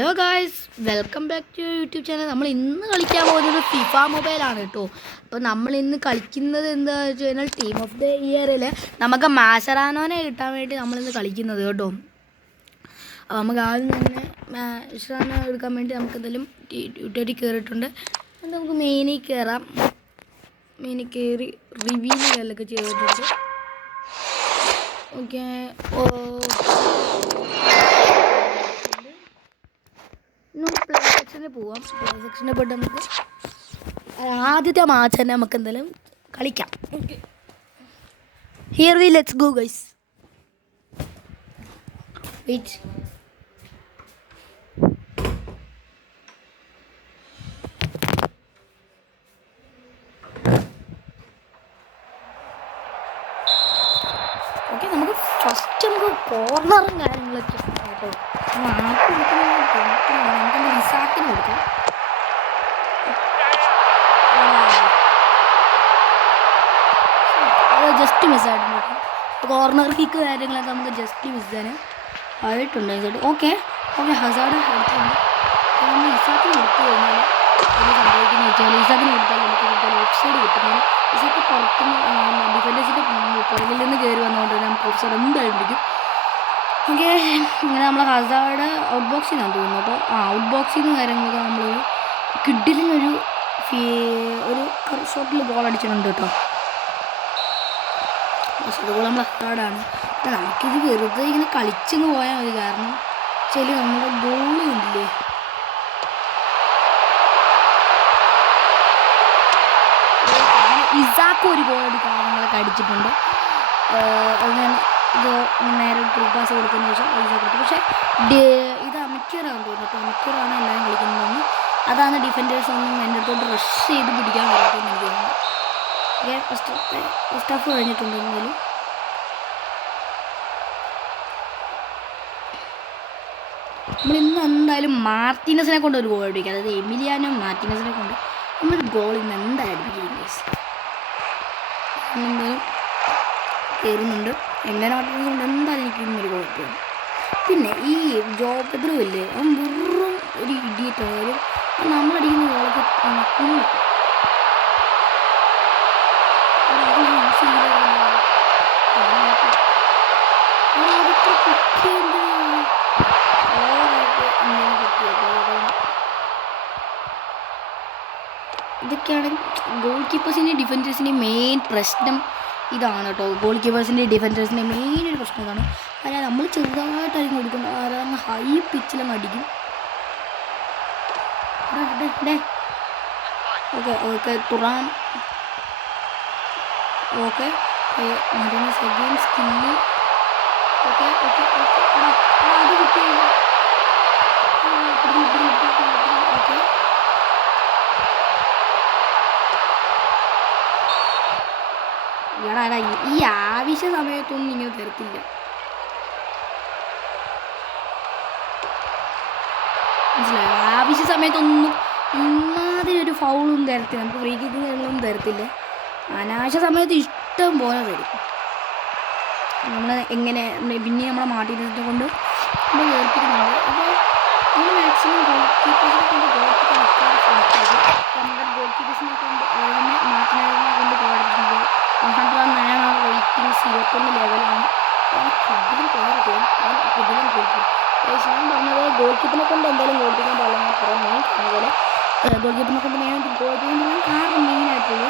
Hello guys, welcome back to YouTube channel. നമ്മൾ ഇന്ന് കളിക്കാൻ പോകുന്നത് ഫിഫ മൊബൈലാണ് കേട്ടോ. അപ്പോൾ നമ്മൾ ഇന്ന് കളിക്കുന്നത് എന്താ വെച്ച് കഴിഞ്ഞാൽ ടീം ഓഫ് ദ ഇയറിൽ നമുക്ക് മാസറാനോനെ കിട്ടാൻ വേണ്ടി നമ്മളിന്ന് കളിക്കുന്നത് കേട്ടോ. അപ്പോൾ നമുക്ക് ആദ്യം തന്നെ മാസറാനോ എടുക്കാൻ വേണ്ടി നമുക്ക് എന്തെങ്കിലും ട്യൂട്ടോറിയൽ കയറിയിട്ടുണ്ട്. അത് നമുക്ക് മെയിനിൽ കയറാം. മെയിനിൽ കയറി റിവ്യൂകളൊക്കെ ചെയ്തിട്ടുണ്ട്. ഓക്കെ, പ്ലേ സെക്ഷനിൽ പോവാം. പ്ലേ സെക്ഷനിൽ പോയിട്ട് നമുക്ക് ആദ്യത്തെ മാച്ച് തന്നെ നമുക്ക് എന്തായാലും കളിക്കാം. Okay, here we let's go guys. Wait, okay. നമുക്ക് ഫസ്റ്റ് നമുക്ക് കോർണറും കാര്യങ്ങളൊക്കെ കേട്ടോ. നമുക്കെന്താ ഇസാക്കിന് കൊടുക്കാം. അത് ജസ്റ്റ് മിസ്സായിട്ടുണ്ട്. കോർണർ കിക്ക് കാര്യങ്ങളൊക്കെ നമുക്ക് ജസ്റ്റ് മിസ്സാന് ആയിട്ടുണ്ട്. ഓക്കെ ഓക്കെ, ഹസാർഡ് എടുത്തിട്ടുണ്ട്. നമ്മൾ ഇസാക്കിന് കൊടുത്തു കഴിഞ്ഞാൽ അത് സംഭവിക്കുന്നത് വെച്ചാൽ ഇസാക്കിന് കൊടുത്താൽ നമുക്ക് ഓഫ് സൈഡ് കിട്ടുന്നതിന് ഇസാക്ക് പുറത്തുനിന്ന് ഡിഫൻഡേഴ്സിൻ്റെ പുറകിൽ നിന്ന് കയറി വന്നുകൊണ്ട് നമുക്ക് ഓഫ് സൈഡ് എന്തായാലും പിടിക്കും. ഓക്കെ, ഇങ്ങനെ നമ്മൾ ഹസാർഡ് ഔട്ട് ബോക്സിൽ നിന്നാണ് തോന്നുന്നു കേട്ടോ. ഔട്ട് ബോക്സിൽ നിന്ന് കാര്യങ്ങളൊക്കെ നമ്മൾ കിഡിലിനൊരു ഷോട്ടിൽ ഗോൾ അടിച്ചിട്ടുണ്ട് കേട്ടോ. ഗോൾ നമ്മൾ ഹസാർഡാണ്. നമുക്കിത് വെറുതെ ഇങ്ങനെ കളിച്ചെന്ന് പോയാൽ മതി. കാരണം വെച്ചാൽ നമ്മുടെ ഗോൾ കണ്ടില്ലേ, ഇസാക്ക് ഒരു ഗോൾ കാര്യങ്ങളൊക്കെ അടിച്ചിട്ടുണ്ട്. അങ്ങനെ ഇത് നേരെ ത്രൂ പാസ് കൊടുത്തതിന് ശേഷം പൈസ കൊടുത്തു. പക്ഷേ ഇത് അമക്യൂറാണെന്ന് തോന്നുന്നു കേട്ടോ. അമക്യൂറാണ് എല്ലാവരും കളിക്കുന്നതെന്ന്. അതാണ് ഡിഫൻഡേഴ്സ് ഒന്നും എൻ്റെ അടുത്തോട്ട് റഷ് ചെയ്ത് പിടിക്കാൻ പറ്റാത്തതെന്ന് എനിക്ക് തോന്നുന്നു. ഓക്കെ, ഫസ്റ്റ് ഹാഫ് കഴിഞ്ഞിട്ടുണ്ട്. എന്തായാലും നമ്മളിന്ന് എന്തായാലും മാർട്ടിനസിനെ കൊണ്ട് ഒരു ഗോൾ അടിക്കുക. അതായത് എമിലിയാനോ മാർട്ടിനസിനെ കൊണ്ട് നമ്മൾ ഗോൾ ഇന്ന് എന്തായാലും അടിക്കും. എന്തായാലും കയറുന്നുണ്ട്. എങ്ങനെ മാർട്ടിനസ് കൊണ്ട് എന്തായാലും എനിക്ക് ഇന്നൊരു ഗോൾ കിട്ടും. പിന്നെ ഈ ജോബ് പെദ്രോ ഇല്ലേ, അവൻ വെറും ഒരു ഇഡിയറ്റ്. അതായത് നമ്മളടിക്കുന്ന ഗോളൊക്കെ കുഞ്ഞു ഇതൊക്കെയാണ് ഗോൾ കീപ്പേഴ്സിൻ്റെ ഡിഫൻഡേഴ്സിൻ്റെ മെയിൻ പ്രശ്നം. ഇതാണ് കേട്ടോ, ഗോൾ കീപ്പേഴ്സിൻ്റെ ഡിഫൻഡേഴ്സിൻ്റെ മെയിൻ ഒരു പ്രശ്നം ഇതാണ്. അതായത് നമ്മൾ ചെറുതായിട്ടായിരിക്കും കൊടുക്കുന്നത്. അതായത് ഹൈ പിച്ചിലങ്ങ് അടിക്കും. Okay okay, Turan. Okay, second skill. Okay okay okay, അത് കിട്ടിയില്ല. ഓക്കെ, എടാ ഈ ആവശ്യ സമയത്തൊന്നും ഇങ്ങനെ തരത്തില്ല. മനസ്സിലായോ? ആവശ്യ സമയത്തൊന്നും ഇമാതിരി ഒരു ഫൗളും തരത്തില്ല. നമുക്ക് ഫ്രീ കിക്കുകളൊന്നും തരത്തില്ല. അനാവശ്യ സമയത്ത് ഇഷ്ടം പോലെ തരും. നമ്മൾ എങ്ങനെ പിന്നെ നമ്മളെ മാർട്ടിനസിനെ കൊണ്ട് നമ്മൾ ഏർപ്പിക്കുന്നുണ്ട്. അപ്പോൾ നമ്മൾ മാക്സിമം ഗോൾ കീപ്പേഴ്സിനെ കൊണ്ട് ഗോൾപ്പിക്കാൻ നിൽക്കാതെ ശ്രമിച്ചത്. നമ്മുടെ ഗോൾ കീപ്പേഴ്സിനെ കൊണ്ട് മാർട്ടിനസിനെ കൊണ്ട് ഗോളടിക്കുമ്പോൾ 109 റേറ്റിംഗ്സ് 21 ലെവലാണ്. കിഡിലും പോകാൻ കിഡിലും കൊടുക്കും. ഞാൻ പറഞ്ഞത് ഗോൾ കീപ്പറിനെ കൊണ്ട് എന്തായാലും ഗോൾപ്പിക്കാൻ പാടില്ല. ഞാൻ പറഞ്ഞു അതുപോലെ ഗോൾ കീപ്പറിനെ കൊണ്ട് മെയിനായിട്ട് ഗോൾപ്പിക്കാൻ പറയാൻ കാരണം മെയിനായിട്ടുള്ളത്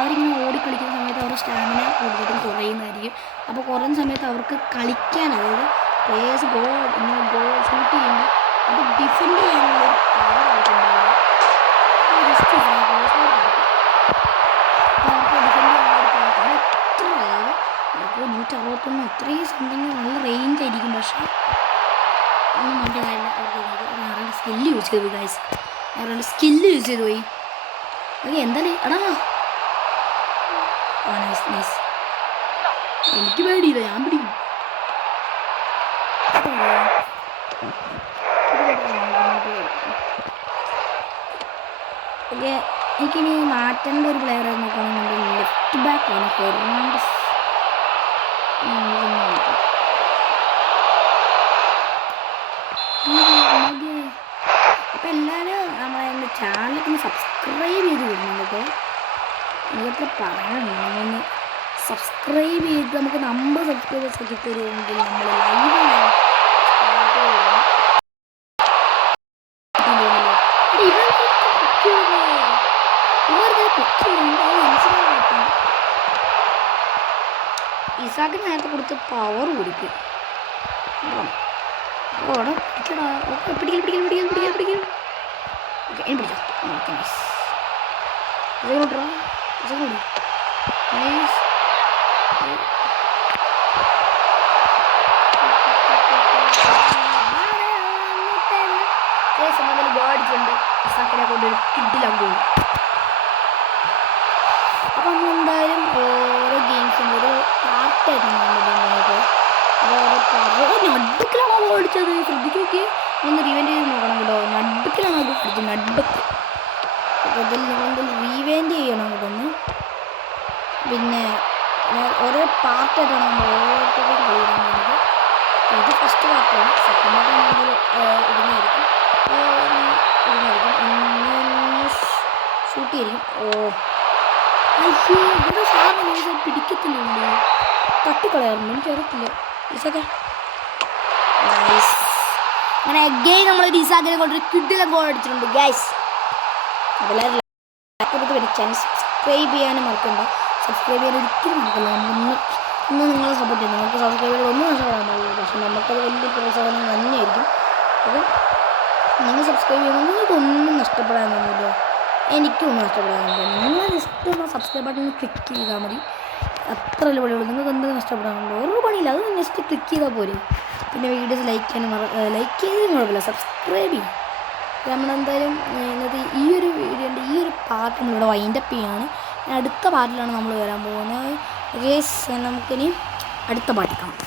അവരിങ്ങനെ ഓടിക്കളിക്കുന്ന സമയത്ത് അവരുടെ സ്റ്റാമിന കൂടുതലും കുറയുന്നതായിരിക്കും. അപ്പോൾ കുറഞ്ഞ സമയത്ത് അവർക്ക് കളിക്കാൻ, അതായത് പ്ലേയേഴ്സ് ഇങ്ങനെ ഗോൾ ഷൂട്ട് ചെയ്യുമ്പോൾ അത് ഡിഫെൻഡ് ചെയ്യാനുള്ളൊരു പവറായിട്ടുണ്ടാവുക. ജസ്റ്റ് അപ്പോൾ അവർക്ക് ഡിഫെൻഡ് ചെയ്യാനുള്ള ഒരു പവർ എത്ര, അതായത് അവർക്ക് 161 അത്രയും സംതിങ് നല്ല റേഞ്ച് ആയിരിക്കും. പക്ഷേ ഒന്നും മറ്റേ കാര്യമില്ല. അവരുടെ സ്കില്ല് യൂസ് ചെയ്തു ഗൈസ്. അവരുടെ സ്കില്ല് യൂസ് ചെയ്തു പോയി. ഓക്കെ, എന്തായാലും എടാ നൈസ് നൈസ്. എനിക്ക് പേടിയില്ല, ഞാൻ പിടിക്കും. ഓക്കെ, എനിക്കിനി മാറ്റേണ്ട ഒരു പ്ലെയറെ നോക്കുകയാണെന്നുണ്ടെങ്കിൽ ലെഫ്റ്റ് ബാക്കാണ് ഫെർണാണ്ടസ്. അപ്പം എല്ലാവരും നമ്മളെ ചാനലൊക്കെ ഒന്ന് സബ്സ്ക്രൈബ് ചെയ്ത് വരുന്നുണ്ട് കേട്ടോ. എനിക്കത്ര പറയാനുണ്ട്, നമ്മളൊന്ന് സബ്സ്ക്രൈബ് ചെയ്ത് നമുക്ക് 50 സബ്സ്ക്രൈബേഴ്സ് ഒക്കെ തരുമെങ്കിൽ നമ്മൾ ലൈവ് ഇസാക്ക് നേരത്തെ കൊടുത്ത് പവർ കൊടുക്കും. ഓടെ പിടിക്കടാ, പിടിക്കൽ ഓക്കെ ഇനി പിടിച്ചോ. Okay nice. ഇതോട്ടാ ഇതോടി നൈസ്. ഗോഡിച്ചുണ്ട് ഇസാക്കിനെ കൊണ്ടൊരു കിഡിലാകും. അപ്പം എന്തായാലും ഓരോ ഗെയിംസും ഒരു പാർട്ടായിട്ടാണ് നമ്മളിടുന്നത്. ഓരോ നടുക്കിലാണോ അത് ഓടിച്ചത്? ശ്രദ്ധിക്കൊക്കെ ഒന്ന് റീവെൻറ്റ് ചെയ്ത് നോക്കണം കേട്ടോ. നടുക്കിലാണോ അത് പിടിച്ചത്? നടുക്ക് ഇതിൽ നിങ്ങൾ റീവെൻറ്റ് ചെയ്യണം ഇതൊന്ന്. പിന്നെ ഓരോ പാർട്ടായിട്ടാണ് നമ്മൾ ഓരോരുത്തരും കളിയിടാൻ പോകുന്നത്. ഇത് ഫസ്റ്റ് പാർട്ടാണ്. സെക്കൻഡ് പാർട്ട് നമ്മൾ ഇടുന്നതായിരിക്കും. ഷൂട്ട് ചെയ്യും. ഓ അയ്യോ ഇവിടെ സാറിന് പിടിക്കത്തില്ലല്ലോ, തട്ടിക്കളയാറുണ്ട്, എനിക്കറിയത്തില്ല. ഇസൊക്കെ നൈസ്. അങ്ങനെ അഗെയിൻ നമ്മളൊരു ഇസാക്കിനെ കൊണ്ടൊരു കിഡിലെ ഗോൾ അടിച്ചിട്ടുണ്ട് ഗൈസ്. അതെല്ലാവരും ചാനൽ സബ്സ്ക്രൈബ് ചെയ്യാനും മറക്കണ്ട. സബ്സ്ക്രൈബ് ചെയ്യാൻ ഒരിക്കലും മറക്കല്ല. ഒന്ന് നിങ്ങളെ സപ്പോർട്ട് ചെയ്യും. നമുക്ക് സബ്സ്ക്രൈബുകൾ ഒന്നും നഷ്ടപ്പെടാൻ പാടില്ല, പക്ഷെ നമുക്കത് വലിയ പ്രോത്സാഹനം തന്നെയായിരിക്കും. അപ്പം നിങ്ങൾ സബ്സ്ക്രൈബ് ചെയ്യുമ്പോൾ നിങ്ങൾക്കൊന്നും നഷ്ടപ്പെടാനൊന്നുമില്ല, എനിക്കൊന്നും നഷ്ടപ്പെടാനില്ല. നിങ്ങൾ ജസ്റ്റ് ഒന്ന് സബ്സ്ക്രൈബ് ബട്ടൺ ക്ലിക്ക് ചെയ്താൽ മതി, അത്രയല്ലേ പണിയുള്ളൂ. നിങ്ങൾക്ക് എന്തെങ്കിലും നഷ്ടപ്പെടാനുണ്ടോ? ഒരു പണിയില്ല, അത് ജസ്റ്റ് ക്ലിക്ക് ചെയ്താൽ പോരെ. പിന്നെ വീഡിയോസ് ലൈക്ക് ചെയ്യാനും ലൈക്ക് ചെയ്തതിനും കുഴപ്പമില്ല, സബ്സ്ക്രൈബ് ചെയ്യും. നമ്മളെന്തായാലും ഇന്നത്തെ ഈ ഒരു വീഡിയോൻ്റെ ഈ ഒരു പാർട്ട് നമ്മളിവിടെ വൈൻഡപ്പ് ചെയ്യുകയാണ്. അടുത്ത പാർട്ടിലാണ് നമ്മൾ വരാൻ പോകുന്നത്. നമുക്കിനി അടുത്ത പാർട്ട് കാണാം.